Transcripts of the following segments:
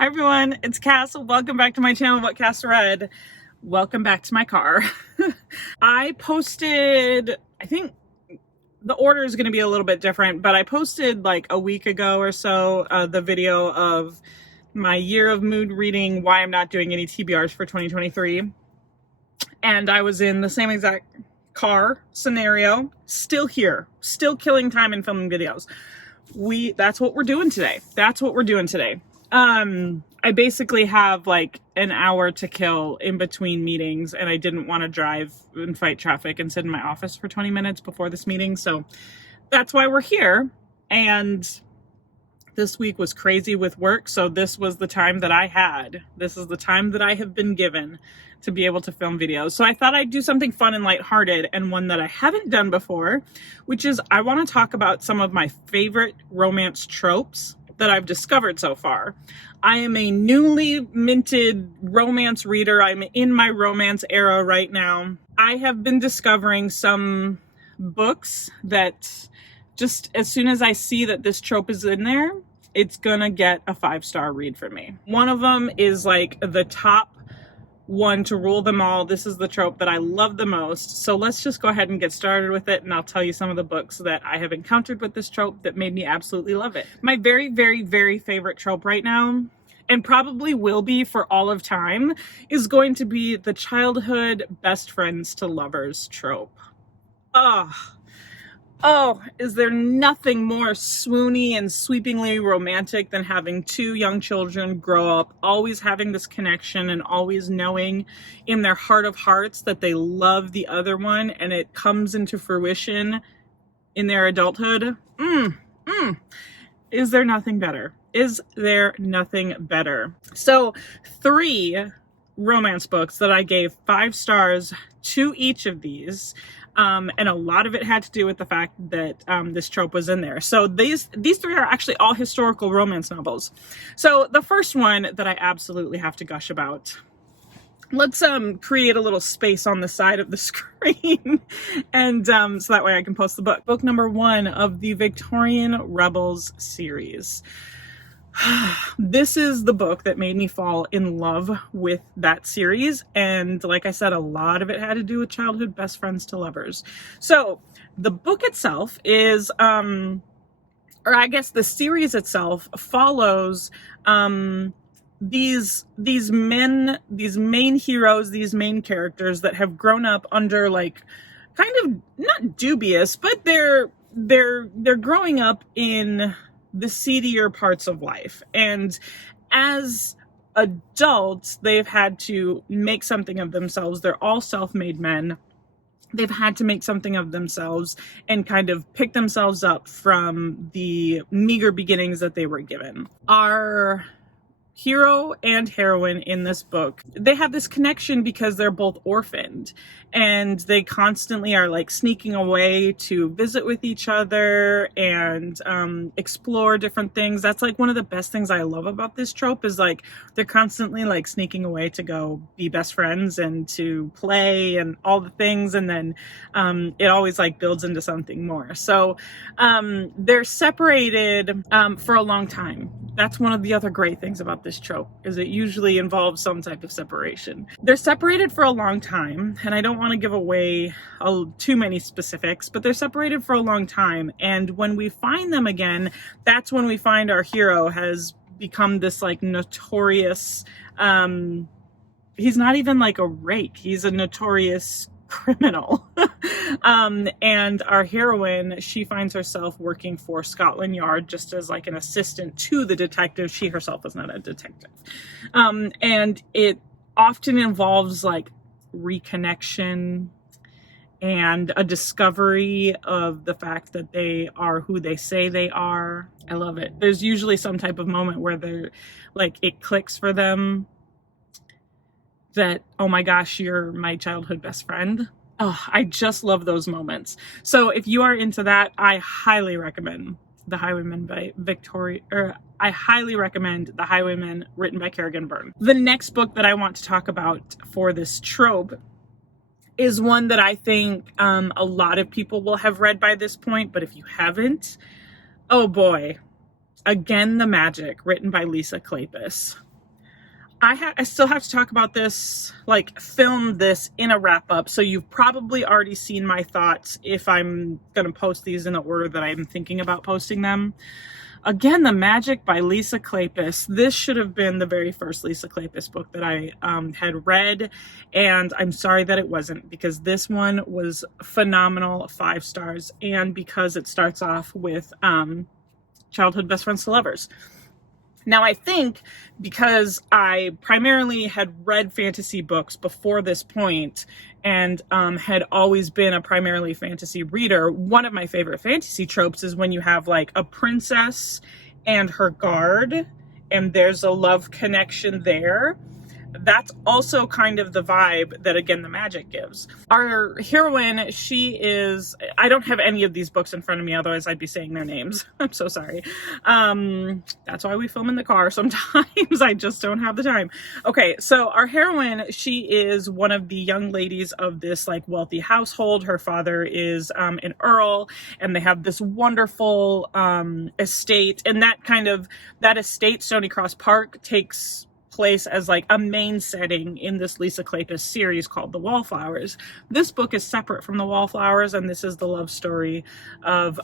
Hi everyone, it's Cass. Welcome back to my channel, whatcassread. Welcome back to my car. I posted, I think the order is going to be a little bit different, but I posted like a week ago or so the video of my year of mood reading, why I'm not doing any TBRs for 2023. And I was in the same exact car scenario, still here, still killing time and filming videos. That's what we're doing today. I basically have like an hour to kill in between meetings, and I didn't want to drive and fight traffic and sit in my office for 20 minutes before this meeting. So that's why we're here. And this week was crazy with work. So this was the time that I had. This is the time that I have been given to be able to film videos. So I thought I'd do something fun and lighthearted, and one that I haven't done before, which is I want to talk about some of my favorite romance tropes that I've discovered so far. I am a newly minted romance reader. I'm in my romance era right now. I have been discovering some books that just as soon as I see that this trope is in there, it's gonna get a 5-star read from me. One of them is like the top one to rule them all. This is the trope that I love the most. So let's just go ahead and get started with it, and I'll tell you some of the books that I have encountered with this trope that made me absolutely love it. My very, very, very favorite trope right now, and probably will be for all of time, is going to be the childhood best friends to lovers trope. Oh, is there nothing more swoony and sweepingly romantic than having two young children grow up, always having this connection and always knowing in their heart of hearts that they love the other one, and it comes into fruition in their adulthood? Is there nothing better? Is there nothing better? So 3 romance books that I gave 5 stars to each of these. And a lot of it had to do with the fact that this trope was in there. So these 3 are actually all historical romance novels. So the first one that I absolutely have to gush about, let's create a little space on the side of the screen, and so that way I can post the book. Book number 1 of the Victorian Rebels series. This is the book that made me fall in love with that series, and like I said, a lot of it had to do with childhood best friends to lovers. So the book itself is or I guess the series itself follows these main heroes, these main characters that have grown up under like kind of not dubious, but they're growing up in the seedier parts of life, and as adults they've had to make something of themselves. They're all self-made men. They've had to make something of themselves and kind of pick themselves up from the meager beginnings that they were given. Our hero and heroine in this book, they have this connection because they're both orphaned, and they constantly are like sneaking away to visit with each other and explore different things. That's like one of the best things I love about this trope, is like they're constantly like sneaking away to go be best friends and to play and all the things, and then it always like builds into something more. So they're separated for a long time. That's one of the other great things about this trope, is it usually involves some type of separation. They're separated for a long time, and I don't want to give away too many specifics, but they're separated for a long time, and when we find them again, that's when we find our hero has become this like notorious, he's not even like a rake, he's a notorious criminal. And our heroine, she finds herself working for Scotland Yard just as like an assistant to the detective. She herself is not a detective. And it often involves like reconnection and a discovery of the fact that they are who they say they are. I love it. There's usually some type of moment where they're like, it clicks for them that, oh my gosh, you're my childhood best friend. Oh, I just love those moments. So if you are into that, I highly recommend The Highwaymen by I highly recommend The Highwaymen, written by Kerrigan Byrne. The next book that I want to talk about for this trope is one that I think a lot of people will have read by this point, but if you haven't, oh boy, Again the Magic, written by Lisa Kleypas. I still have to talk about this, like film this in a wrap up. So you've probably already seen my thoughts if I'm going to post these in the order that I'm thinking about posting them. Again, The Magic by Lisa Kleypas. This should have been the very first Lisa Kleypas book that I had read, and I'm sorry that it wasn't, because this one was phenomenal, 5 stars, and because it starts off with childhood best friends to lovers. Now, I think because I primarily had read fantasy books before this point and had always been a primarily fantasy reader, one of my favorite fantasy tropes is when you have like a princess and her guard, and there's a love connection there. That's also kind of the vibe that, again, The Magic gives. Our heroine, she is, I don't have any of these books in front of me, otherwise I'd be saying their names. I'm so sorry. That's why we film in the car sometimes. I just don't have the time. Okay, so our heroine, she is one of the young ladies of this like wealthy household. Her father is an earl, and they have this wonderful estate, and that estate, Stony Cross Park, takes place as like a main setting in this Lisa Kleypas series called The Wallflowers. This book is separate from The Wallflowers, and this is the love story of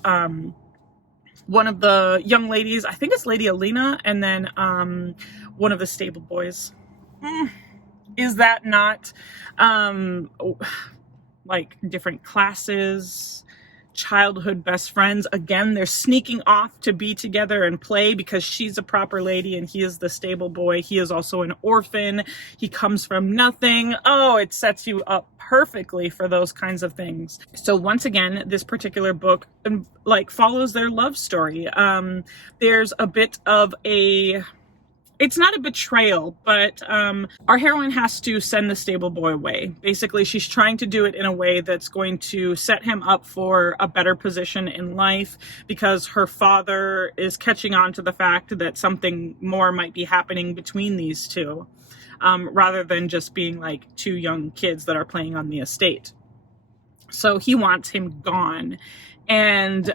one of the young ladies, I think it's Lady Alina, and then one of the stable boys. Is that not like different classes, childhood best friends? Again, they're sneaking off to be together and play because she's a proper lady and he is the stable boy. He is also an orphan. He comes from nothing. Oh, it sets you up perfectly for those kinds of things. So once again, this particular book like follows their love story. There's a bit of it's not a betrayal, but our heroine has to send the stable boy away. Basically, she's trying to do it in a way that's going to set him up for a better position in life, because her father is catching on to the fact that something more might be happening between these two, rather than just being like 2 young kids that are playing on the estate. So he wants him gone, and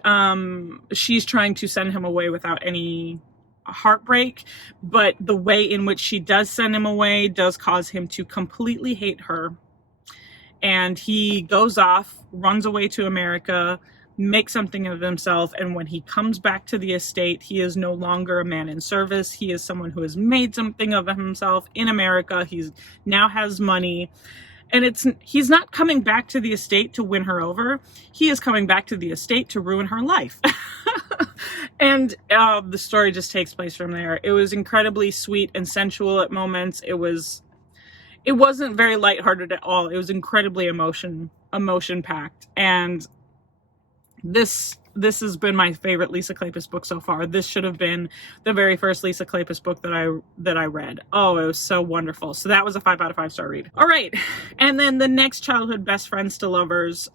she's trying to send him away without any heartbreak, but the way in which she does send him away does cause him to completely hate her, and he goes off, runs away to America, makes something of himself, and when he comes back to the estate, he is no longer a man in service. He is someone who has made something of himself in America. He now has money, and he's not coming back to the estate to win her over. He is coming back to the estate to ruin her life. And the story just takes place from there. It was incredibly sweet and sensual at moments. It wasn't very lighthearted at all. It was incredibly emotion packed. And this has been my favorite Lisa Kleypas book so far. This should have been the very first Lisa Kleypas book that I read. Oh, it was so wonderful. So that was a 5 out of 5 star read. All right. And then the next childhood best friends to lovers,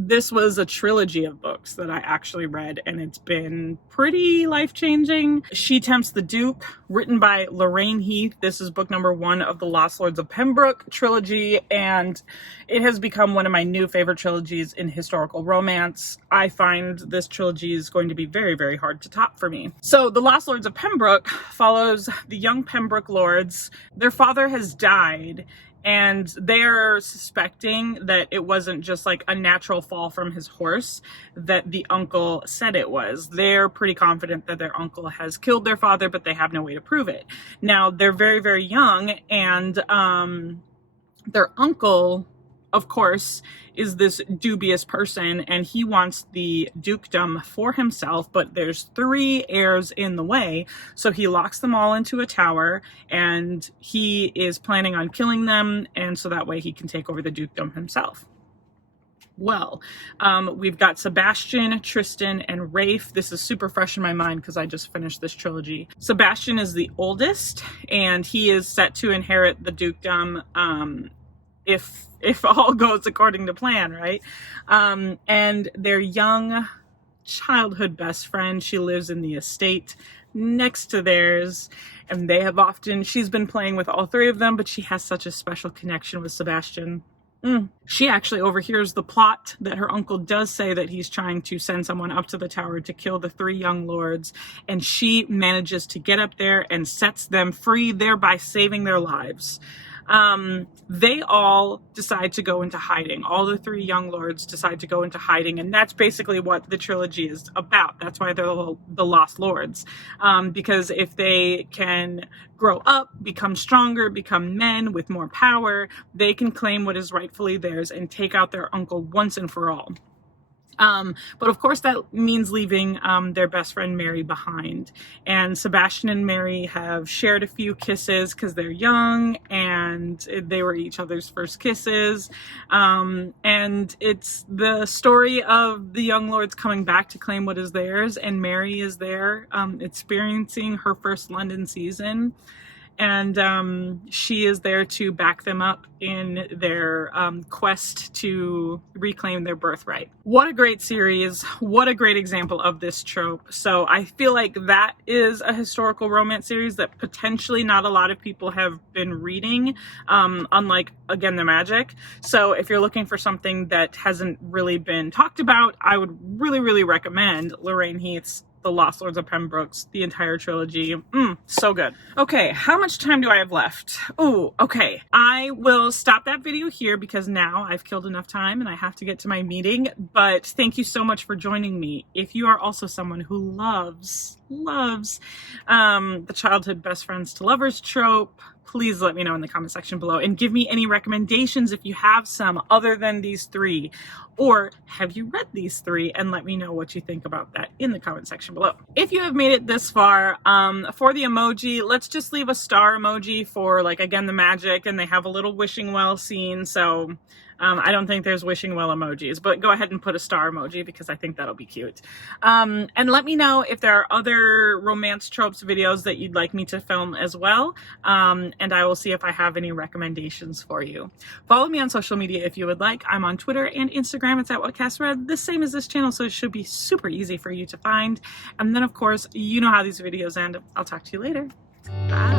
this was a trilogy of books that I actually read, and it's been pretty life-changing. She Tempts the Duke, written by Lorraine Heath. This is book number 1 of the Lost Lords of Pembroke trilogy, and it has become one of my new favorite trilogies in historical romance. I find this trilogy is going to be very, very hard to top for me. So the Lost Lords of Pembroke follows the young Pembroke lords. Their father has died, and they're suspecting that it wasn't just like a natural fall from his horse that the uncle said it was. They're pretty confident that their uncle has killed their father, but they have no way to prove it. Now, they're very, very young, and their uncle, of course, is this dubious person, and he wants the dukedom for himself, but there's 3 heirs in the way, so he locks them all into a tower, and he is planning on killing them, and so that way he can take over the dukedom himself. Well, we've got Sebastian, Tristan, and Rafe. This is super fresh in my mind because I just finished this trilogy. Sebastian is the oldest, and he is set to inherit the dukedom, if all goes according to plan, right? And their young childhood best friend, she lives in the estate next to theirs, and she's been playing with all 3 of them, but she has such a special connection with Sebastian. She actually overhears the plot that her uncle does say that he's trying to send someone up to the tower to kill the three young lords, and she manages to get up there and sets them free, thereby saving their lives. They all decide to go into hiding. All the three young lords decide to go into hiding, and that's basically what the trilogy is about. That's why they're the Lost Lords. Because if they can grow up, become stronger, become men with more power, they can claim what is rightfully theirs and take out their uncle once and for all. But of course that means leaving their best friend Mary behind. And Sebastian and Mary have shared a few kisses because they're young and they were each other's first kisses. And it's the story of the young lords coming back to claim what is theirs, and Mary is there experiencing her first London season. And she is there to back them up in their quest to reclaim their birthright. What a great series. What a great example of this trope. So I feel like that is a historical romance series that potentially not a lot of people have been reading, unlike, again, The Magic. So if you're looking for something that hasn't really been talked about, I would really, really recommend Lorraine Heath's The Lost Lords of Pembroke's, the entire trilogy. So good. Okay, how much time do I have left? Oh, okay. I will stop that video here because now I've killed enough time and I have to get to my meeting. But thank you so much for joining me. If you are also someone who loves the childhood best friends to lovers trope, please let me know in the comment section below and give me any recommendations if you have some other than these three, or have you read these three, and let me know what you think about that in the comment section below. If you have made it this far, for the emoji, let's just leave a star emoji for, like, again, The Magic, and they have a little wishing well scene, so I don't think there's wishing well emojis, but go ahead and put a star emoji because I think that'll be cute. And let me know if there are other romance tropes videos that you'd like me to film as well, and I will see if I have any recommendations for you. Follow me on social media if you would like. I'm on Twitter and Instagram. It's at whatcassread, the same as this channel, so it should be super easy for you to find. And then, of course, you know how these videos end. I'll talk to you later. Bye.